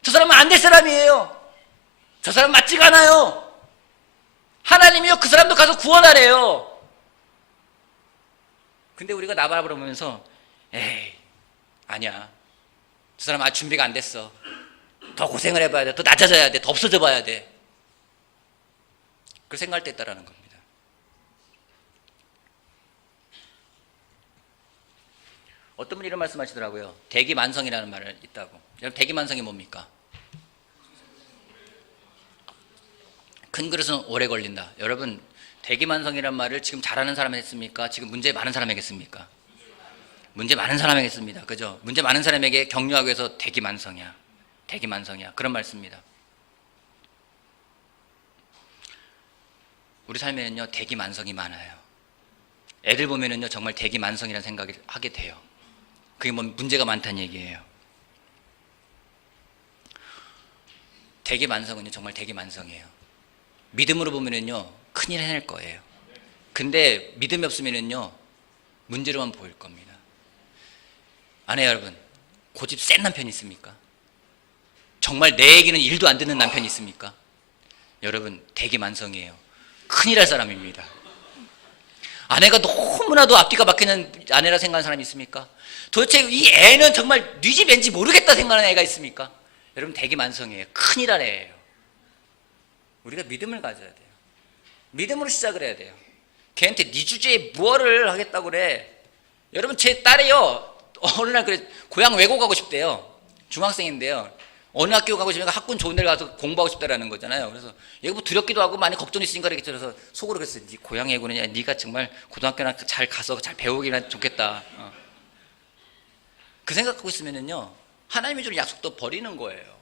저 사람은 안 될 사람이에요. 저 사람 맞지가 않아요. 하나님이요 그 사람도 가서 구원하래요. 근데 우리가 나 바라보면서 에이 아니야 저 사람 아직 준비가 안 됐어. 더 고생을 해봐야 돼. 더 낮아져야 돼. 더 없어져 봐야 돼. 그걸 생각할 때 있다라는 겁니다. 어떤 분이 이런 말씀하시더라고요. 대기만성이라는 말이 있다고. 여러분 대기만성이 뭡니까? 큰 그릇은 오래 걸린다. 여러분 대기만성이란 말을 지금 잘하는 사람이 했습니까? 지금 문제 많은 사람에게 했습니까? 문제 많은 사람에게 씁니다. 그죠? 문제 많은 사람에게 격려하기 위해서 대기만성이야. 대기만성이야. 그런 말 씁니다. 우리 삶에는요, 대기만성이 많아요. 애들 보면은요, 정말 대기만성이라는 생각을 하게 돼요. 그게 뭐 문제가 많다는 얘기예요. 대기만성은요, 정말 대기만성이에요. 믿음으로 보면은요, 큰일 해낼 거예요. 근데 믿음이 없으면은요, 문제로만 보일 겁니다. 아내 여러분, 고집 센 남편이 있습니까? 정말 내 얘기는 일도 안 듣는 남편이 있습니까? 여러분, 대기만성이에요. 큰일 할 사람입니다. 아내가 너무나도 앞뒤가 막히는 아내라 생각하는 사람이 있습니까? 도대체 이 애는 정말 네 집 왠지 모르겠다 생각하는 애가 있습니까? 여러분, 대기만성이에요. 큰일 할 애예요. 우리가 믿음을 가져야 돼요. 믿음으로 시작을 해야 돼요. 걔한테 네 주제에 무엇을 하겠다고 그래. 여러분, 제 딸이요, 어느 날 그래, 고향 외고 가고 싶대요. 중학생인데요. 어느 학교 가고 싶으니까 학군 좋은 데를 가서 공부하고 싶다라는 거잖아요. 그래서 얘가 뭐 두렵기도 하고 많이 걱정이 있으니까 그러겠죠. 그래서 속으로 그랬어요. 네 고향 외고는 네가 정말 고등학교나 잘 가서 잘 배우기나 좋겠다. 그 생각하고 있으면은요, 하나님이 주는 약속도 버리는 거예요.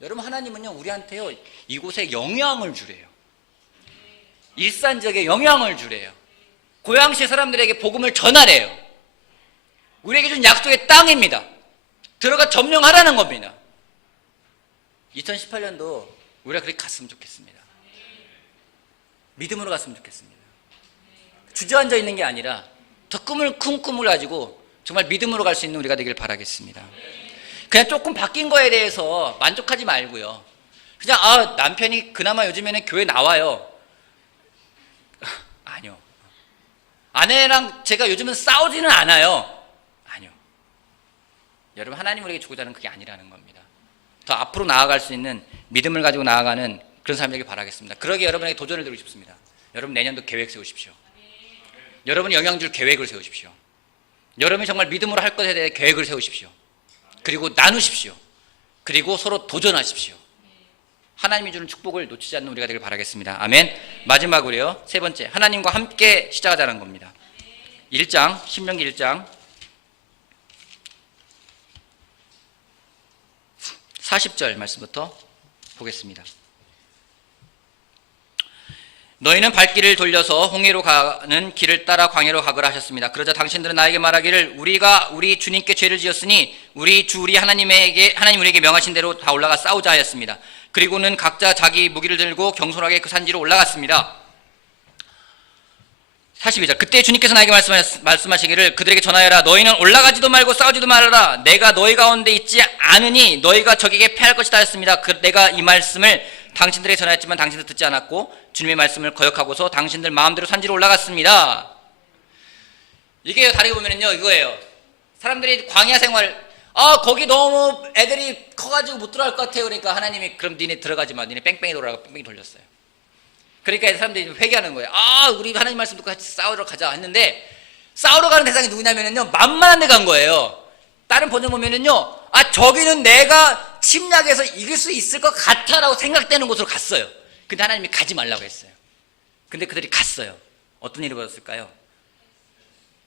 여러분, 하나님은요, 우리한테요, 이곳에 영향을 주래요. 일산적에 영향을 주래요. 고양시 사람들에게 복음을 전하래요. 우리에게 준 약속의 땅입니다. 들어가 점령하라는 겁니다. 2018년도 우리가 그렇게 갔으면 좋겠습니다. 믿음으로 갔으면 좋겠습니다. 주저앉아 있는 게 아니라 더 큰 꿈을 가지고 정말 믿음으로 갈 수 있는 우리가 되길 바라겠습니다. 그냥 조금 바뀐 거에 대해서 만족하지 말고요. 그냥 남편이 그나마 요즘에는 교회 나와요. 아니요. 아내랑 제가 요즘은 싸우지는 않아요. 아니요. 여러분, 하나님 우리에게 주고자 하는 그게 아니라는 겁니다. 더 앞으로 나아갈 수 있는 믿음을 가지고 나아가는 그런 삶이 되길 바라겠습니다. 그러기에 여러분에게 도전을 드리고 싶습니다. 여러분, 내년도 계획 세우십시오. 여러분이 영향 줄 계획을 세우십시오. 여러분이 정말 믿음으로 할 것에 대해 계획을 세우십시오. 그리고 나누십시오. 그리고 서로 도전하십시오. 하나님이 주는 축복을 놓치지 않는 우리가 되길 바라겠습니다. 아멘. 마지막으로요, 세 번째, 하나님과 함께 시작하자는 겁니다. 1장, 신명기 1장 40절 말씀부터 보겠습니다. 너희는 발길을 돌려서 홍해로 가는 길을 따라 광야로 가거라 하셨습니다. 그러자 당신들은 나에게 말하기를 우리가 우리 주님께 죄를 지었으니 우리 주 우리 하나님 우리에게 명하신 대로 다 올라가 싸우자 하였습니다. 그리고는 각자 자기 무기를 들고 경솔하게 그 산지로 올라갔습니다. 42절, 그때 주님께서 나에게 말씀하시기를 그들에게 전하여라. 너희는 올라가지도 말고 싸우지도 말아라. 내가 너희 가운데 있지 않으니 너희가 적에게 패할 것이다 하였습니다. 내가 이 말씀을 당신들에게 전하였지만 당신들 듣지 않았고 주님의 말씀을 거역하고서 당신들 마음대로 산지로 올라갔습니다. 이게 다르게 보면은요, 이거예요. 사람들이 광야 생활, 거기 너무 애들이 커가지고 못 들어갈 것 같아요. 그러니까 하나님이 그럼 니네 들어가지 마. 니네 뺑뺑이 돌아가. 뺑뺑이 돌렸어요. 그러니까 사람들이 회개하는 거예요. 우리 하나님 말씀 듣고 같이 싸우러 가자 했는데, 싸우러 가는 대상이 누구냐면은요, 만만한 데 간 거예요. 다른 번역 보면은요, 저기는 내가 침략해서 이길 수 있을 것 같아라고 생각되는 곳으로 갔어요. 근데 하나님이 가지 말라고 했어요. 근데 그들이 갔어요. 어떤 일이 벌어졌을까요?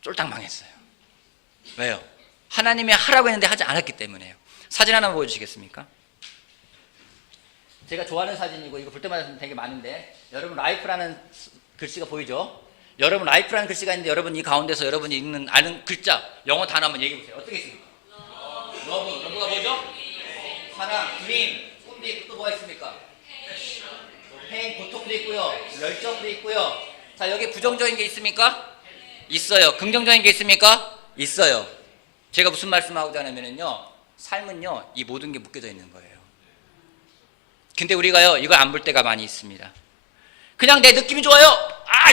쫄딱 망했어요. 왜요? 하나님이 하라고 했는데 하지 않았기 때문에요. 사진 하나 보여주시겠습니까? 제가 좋아하는 사진이고 이거 볼 때마다 되게 많은데, 여러분 라이프라는 글씨가 보이죠? 여러분 라이프라는 글씨가 있는데, 여러분 이 가운데서 여러분이 읽는 아는 글자 영어 단어 한번 얘기해 보세요. 어떻게 있습니까? 러브가 뭐죠? 사랑, 드림, 꿈도 있고 또 뭐가 있습니까? 페인, 고통도 있고요, 열정도 있고요. 자, 여기 부정적인 게 있습니까? 있어요. 긍정적인 게 있습니까? 있어요. 제가 무슨 말씀하고자 하냐면요, 삶은요, 이 모든 게 묶여져 있는 거예요. 근데 우리가요, 이걸 안 볼 때가 많이 있습니다. 그냥 내 느낌이 좋아요.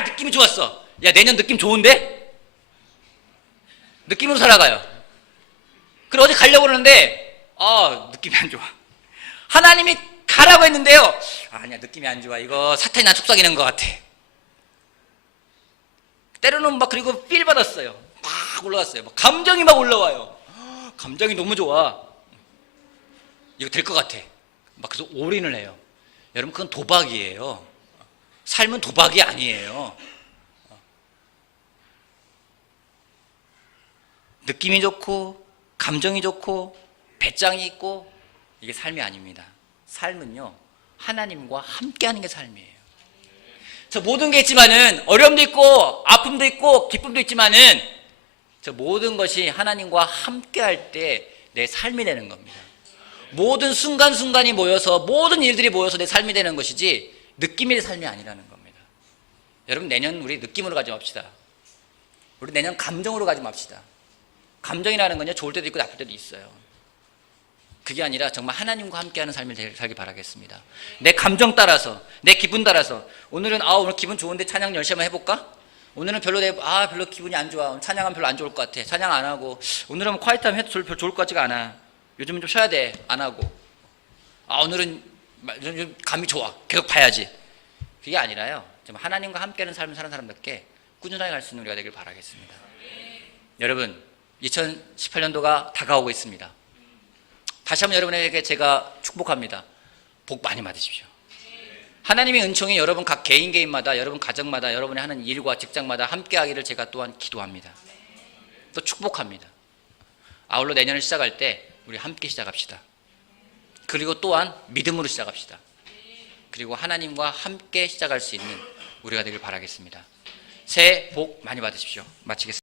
느낌이 좋았어. 야, 내년 느낌 좋은데? 느낌으로 살아가요. 그리고 어디 가려고 그러는데 느낌이 안 좋아. 하나님이 가라고 했는데요, 아니야, 느낌이 안 좋아. 이거 사탄이 나 속삭이는 것 같아. 때로는 막, 그리고 필 받았어요. 막 올라갔어요. 막 감정이 막 올라와요. 감정이 너무 좋아. 이거 될 것 같아. 막 그래서 올인을 해요. 여러분, 그건 도박이에요. 삶은 도박이 아니에요. 느낌이 좋고 감정이 좋고 배짱이 있고 이게 삶이 아닙니다. 삶은요 하나님과 함께하는 게 삶이에요. 저 모든 게 있지만은 어려움도 있고 아픔도 있고 기쁨도 있지만은 저 모든 것이 하나님과 함께할 때 내 삶이 되는 겁니다. 모든 순간순간이 모여서 모든 일들이 모여서 내 삶이 되는 것이지 느낌이 내 삶이 아니라는 겁니다. 여러분 내년 우리 느낌으로 가지 맙시다. 우리 내년 감정으로 가지 맙시다. 감정이라는 건요 좋을 때도 있고 나쁠 때도 있어요. 그게 아니라 정말 하나님과 함께하는 삶을 살기 바라겠습니다. 내 감정 따라서 내 기분 따라서 오늘은 오늘 기분 좋은데 찬양 열심히 해볼까? 오늘은 별로 별로 기분이 안 좋아. 오늘 찬양하면 별로 안 좋을 것 같아. 찬양 안 하고 오늘은 콰이트하면 해도 별로 좋을 것 같지가 않아. 요즘은 좀 쉬어야 돼. 안 하고 오늘은 감이 좋아. 계속 봐야지. 그게 아니라요 정말 하나님과 함께하는 삶을 사는 사람들께 꾸준하게 갈 수 있는 우리가 되길 바라겠습니다. 여러분 2018년도가 다가오고 있습니다. 다시 한번 여러분에게 제가 축복합니다. 복 많이 받으십시오. 하나님의 은총이 여러분 각 개인마다 여러분 가정마다 여러분이 하는 일과 직장마다 함께하기를 제가 또한 기도합니다. 또 축복합니다. 아울러 내년을 시작할 때 우리 함께 시작합시다. 그리고 또한 믿음으로 시작합시다. 그리고 하나님과 함께 시작할 수 있는 우리가 되길 바라겠습니다. 새해 복 많이 받으십시오. 마치겠습니다.